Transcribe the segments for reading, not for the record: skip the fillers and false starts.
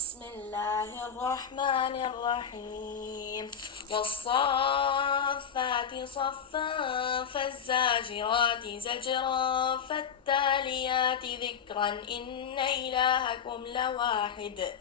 بسم الله الرحمن الرحيم والصافات صفا فالزاجرات زجرا فالتاليات ذكرا إن إلهكم لواحد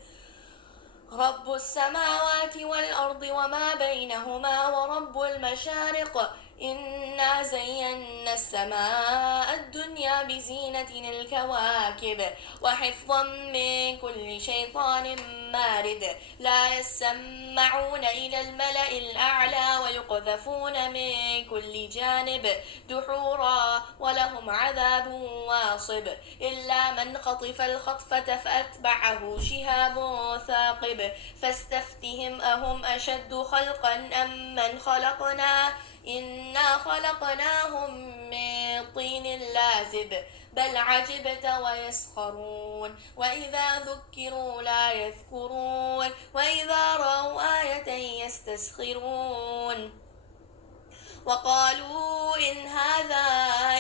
رب السماوات والأرض وما بينهما ورب المشارق إنا زينا السماء الدنيا بزينة الكواكب وحفظا من كل شيطان مارد لا يسمعون إلى الملأ الأعلى ويقذفون من كل جانب دحورا ولهم عذاب واصب إلا من خطف الخطفة فأتبعه شهاب ثاقب فاستفتهم أهم أشد خلقا أم من خلقنا إنا خلقناهم من طين لازب بل عجبت ويسخرون وإذا ذكروا لا يذكرون وإذا رأوا آية يستسخرون وقالوا إن هذا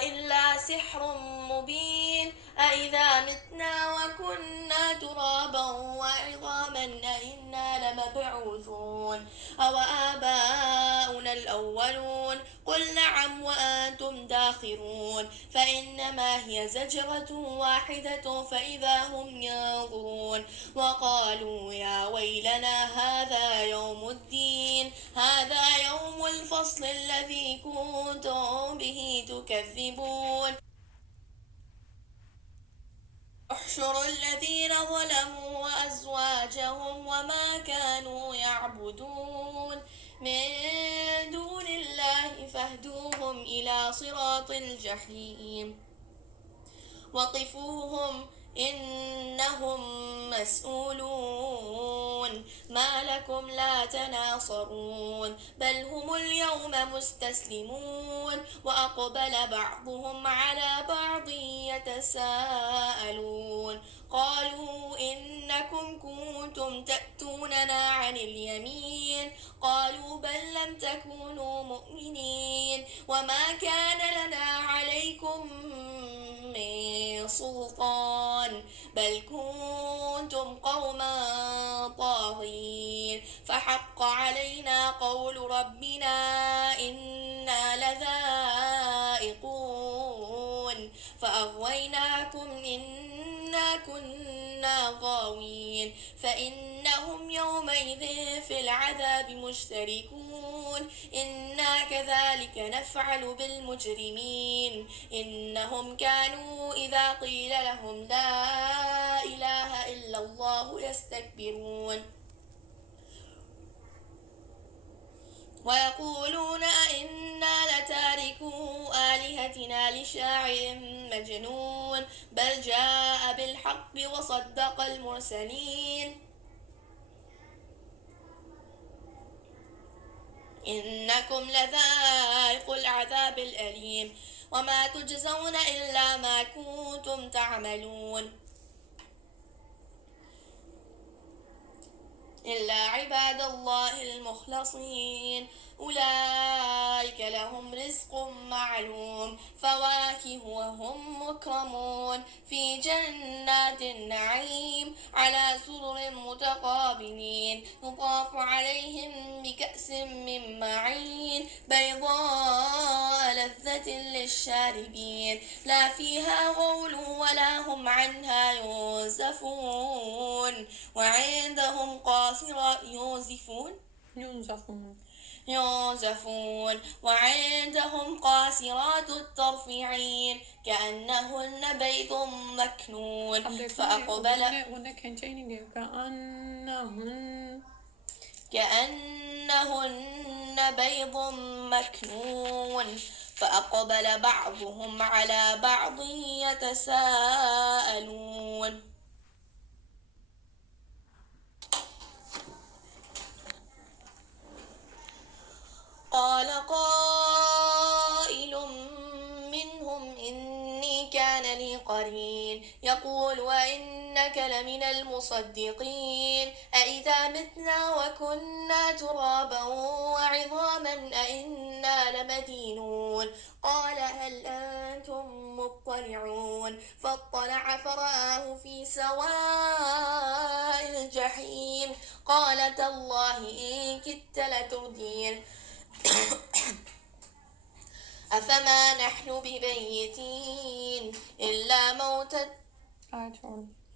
إلا سحر مبين أإذا متنا وكنا ترابا وعظاما أإنا لمبعوثون أو آباؤنا الأولون قل نعم وأنتم داخرون فإنما هي زجرة واحدة فإذا هم ينظرون وقالوا يا ويلنا هذا يوم الدين هذا يوم الفصل الذي كنتم به تكذبون احشروا الذين ظلموا وأزواجهم وما كانوا يعبدون من دون الله فاهدوهم إلى صراط الجحيم وقفوهم إنهم مسؤولون ما لكم لا تناصرون بل هم اليوم مستسلمون وأقبل بعضهم على بعض يتساءلون قالوا إنكم كنتم تأتوننا عن اليمين قالوا بل لم تكونوا مؤمنين وما كان لنا عليكم من سلطان بل كنتم قوما طاغين فحق علينا قول ربنا إنا لذائقون فأغويناكم إنا كنا غاوين فإنهم يومئذ في العذاب مشتركون إنا كذلك نفعل بالمجرمين إنهم كانوا إذا قيل لهم لا إله إلا الله يستكبرون ويقولون أئنا لتاركو آلهتنا لشاعر مجنون بل جاء بالحق وصدق المرسلين إنكم لذائق العذاب الأليم وما تجزون إلا ما كنتم تعملون إلا عباد الله المخلصين أولئك لهم رزق معلوم فواكه وهم مكرمون في جنات النعيم على سرر متقابلين يطاف عليهم بكأس من معين بيضاء لذة للشاربين لا فيها غول ولا هم عنها ينزفون وعندهم قاصرات ينزفون وعندهم قاصرات الطرف عين كأنهن بيض مكنون فأقبل كأنهن بيض مكنون فأقبل بعضهم على بعض يتساءلون قال قائل منهم إني كان لي قرين مهين يقول وإنك لمن المصدقين أإذا متنا وكنا ترابا وعظاما أإنا لمدينون قال هل أنتم مطلعون فاطلع فرآه في سواء الجحيم قال تالله إن كدت لتردين أفما نحن بميتين إلا موتة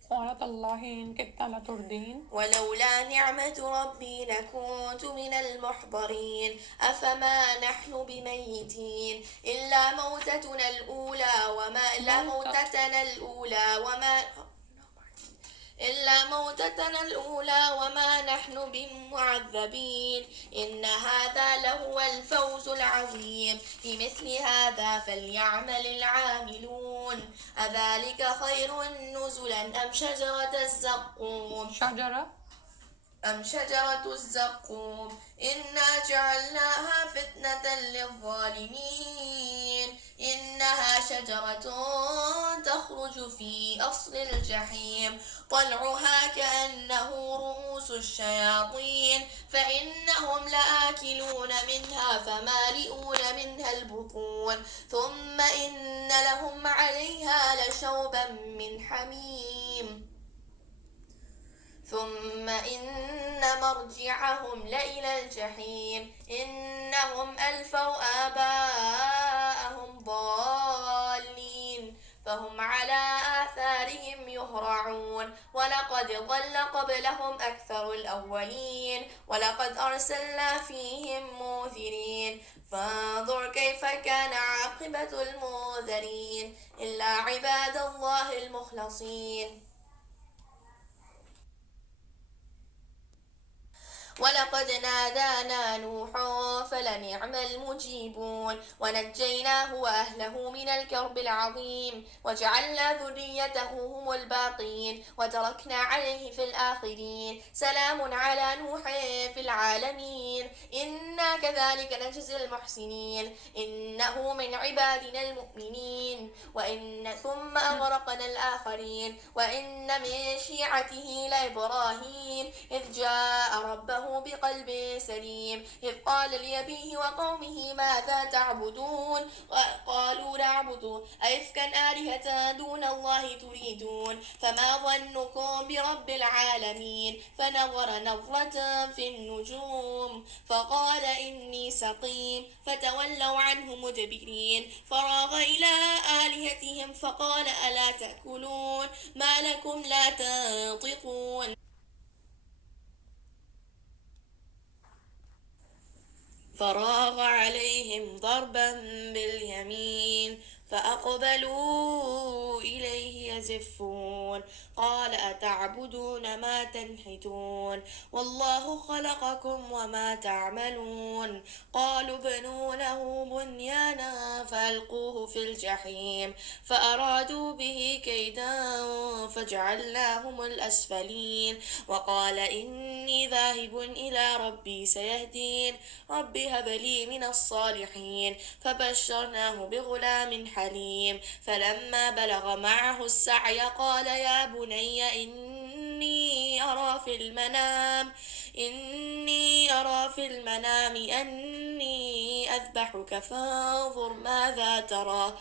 قال تالله إن كدت لتردين ولولا نعمة ربي لكنت من المحضرين أفما نحن بميتين إلا موتتنا الأولى وما نحن بمعذبين إن هذا لهو الفوز العظيم لمثل هذا فليعمل العاملون أذلك خير نزلا أم شجرة الزقوم إنا جعلناها فتنة للظالمين إنها شجرة تخرج في أصل الجحيم طلعها كأنه رؤوس الشياطين فإنهم لآكلون منها فمالئون منها البطون ثم إن لهم عليها لشوبا من حميم ثم إن مرجعهم لإلى الجحيم إنهم ألفوا آباءهم ضالين فهم على آثارهم يهرعون ولقد ضل قبلهم أكثر الأولين ولقد أرسلنا فيهم منذرين فانظر كيف كان عاقبة المنذرين إلا عباد الله المخلصين ولقد نادانا نوح فلنعم المجيبون ونجيناه وأهله من الكرب العظيم وجعلنا ذريته هم الباقين وتركنا عليه في الآخرين سلام على نوح في العالمين إنا كذلك نجزي المحسنين إنه من عبادنا المؤمنين ثم أغرقنا الآخرين وإن من شيعته لإبراهيم إذ جاء ربه بقلب سليم إذ قال لأبيه وقومه ماذا تعبدون قالوا نعبد أئفكا آلهة دون الله تريدون فما ظنكم برب العالمين فنظر نظرة في النجوم فقال إني سقيم فتولوا عنه مدبرين فراغ إلى آلهتهم فقال ألا تأكلون ما لكم لا تنطقون فراغ عليهم ضربا باليمين فأقبلوا إليه يزفون قال أتعبدون ما تنحتون والله خلقكم وما تعملون قالوا ابنوا له بنيانا فألقوه في الجحيم فأرادوا به كيدا فجعلناهم الأسفلين وقال إني ذاهب إلى ربي سيهدين رب هب لي من الصالحين فبشرناه بغلام حليم فلما بلغ معه السعي قال يا بني إني أرى في المنام أني أذبحك فانظر ماذا ترى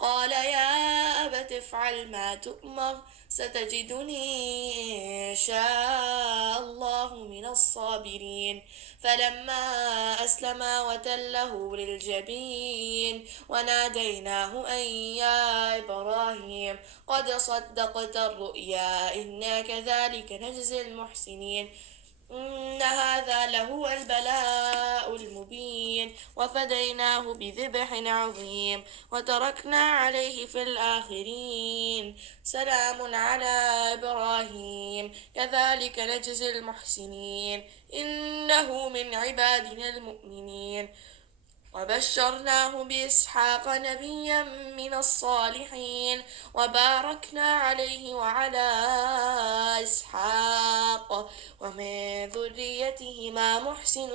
قال يا أبت افعل ما تؤمر ستجدني إن شاء الله من الصابرين فلما أسلما وتله للجبين وناديناه أن يا إبراهيم قد صدقت الرؤيا إنا كذلك نجزي المحسنين إن هذا لهو البلاء المبين وفديناه بذبح عظيم وتركنا عليه في الآخرين سلام على إبراهيم كذلك نجزي المحسنين إنه من عبادنا المؤمنين وبشرناه بإسحاق نبيا من الصالحين وباركنا عليه وعلى إسحاق ومن ذريتهما محسن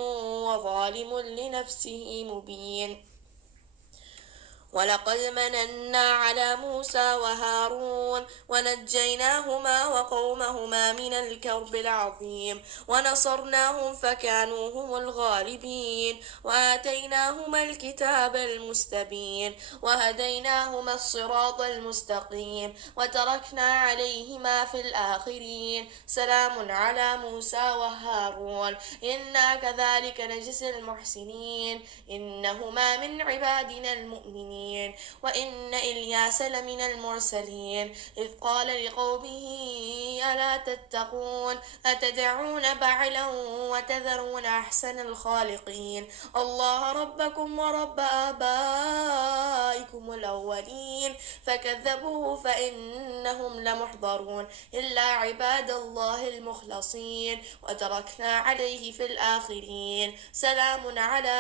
وظالم لنفسه مبين ولقد مننا على موسى وهارون ونجيناهما وقومهما من الكرب العظيم ونصرناهم فكانوا هم الغالبين وآتيناهما الكتاب المستبين وهديناهما الصراط المستقيم وتركنا عليهما في الآخرين سلام على موسى وهارون إنا كذلك نجزي المحسنين إنهما من عبادنا المؤمنين وإن إلياس لمن المرسلين إذ قال لقومه ألا تتقون أتدعون بعلا وتذرون أحسن الخالقين الله ربكم ورب آبائكم الأولين فكذبوه فإنهم لمحضرون إلا عباد الله المخلصين وتركنا عليه في الآخرين سلام على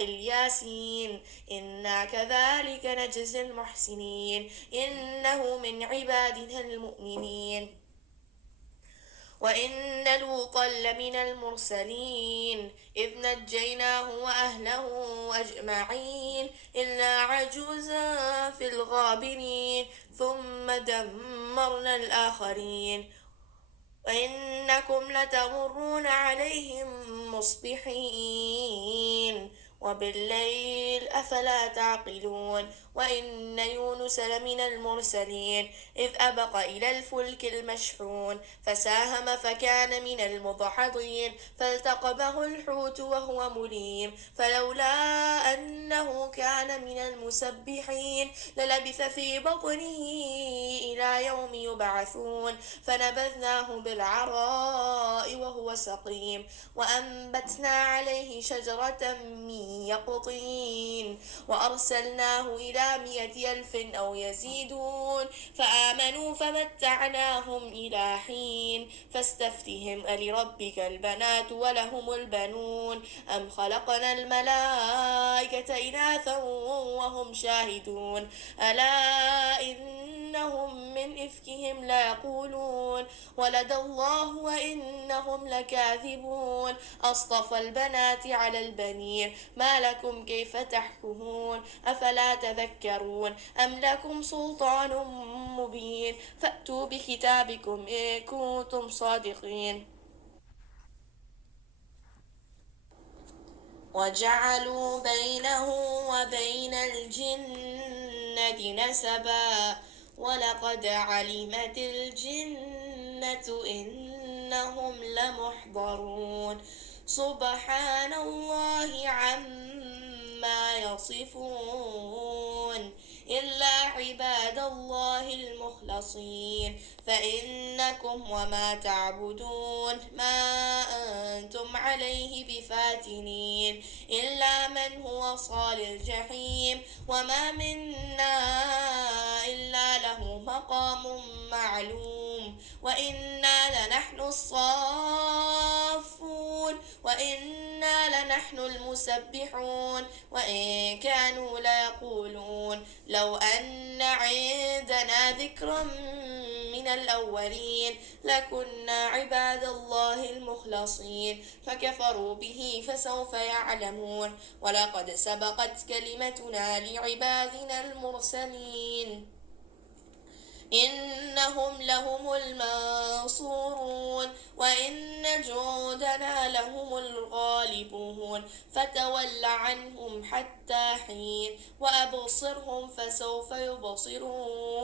الياسين إنا كذلك نجزي المحسنين إنه من عبادنا المؤمنين وإن لوطا لمن المرسلين إذ نجيناه وأهله أجمعين إلا عجوزا في الغابرين ثم دمرنا الآخرين وإنكم لتمرون عليهم مصبحين وبالليل أفلا تعقلون وإن يونس لمن المرسلين إذ أبق إلى الفلك المشحون فساهم فكان من المضحضين فالتقمه الحوت وهو مليم فلولا أنه كان من المسبحين للبث في بطنه إلى يوم يبعثون فنبذناه بالعراء وهو سقيم وأنبتنا عليه شجرة من يقطين وأرسلناه إلى 100,000 أو يزيدون فآمنوا فمتعناهم إلى حين فاستفتهم ألربك البنات ولهم البنون أم خلقنا الملائكة إناثا وهم شاهدون ألا إنهم من إفكهم ليقولون ولد الله وإنهم لكاذبون أصطفى البنات على البنين ما لكم كيف تحكمون أفلا تذكرون أم لكم سلطان مبين فأتوا بكتابكم إن كنتم صادقين وجعلوا بينه وبين الجنة نسبا ولقد علمت الجنة إنهم لمحضرون سبحان الله عما يصفون إلا عباد الله المخلصين فإنكم وما تعبدون ما أنتم عليه بفاتنين إلا من هو صال الجحيم وما منا إلا له مقام معلوم وإنا لنحن الصافون وإنا لنحن المسبحون وإن كانوا ليقولون لو أن عندنا ذكرا من الأولين لكنا عباد الله المخلصين فكفروا به فسوف يعلمون ولقد سبقت كلمتنا لعبادنا المرسلين إنهم لهم المنصورون وإن جندنا لهم الغالبون فتول عنهم حتى حين وأبصرهم فسوف يبصرون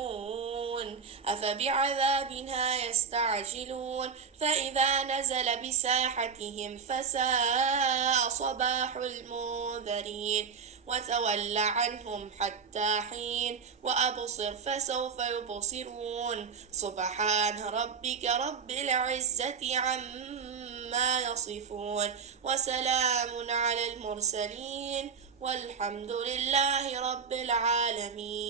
أفبعذابنا يستعجلون فإذا نزل بساحتهم فساء صباح المنذرين وتول عنهم حتى حين وأبصر فسوف يبصرون سبحان ربك رب العزة عما يصفون وسلام على المرسلين والحمد لله رب العالمين.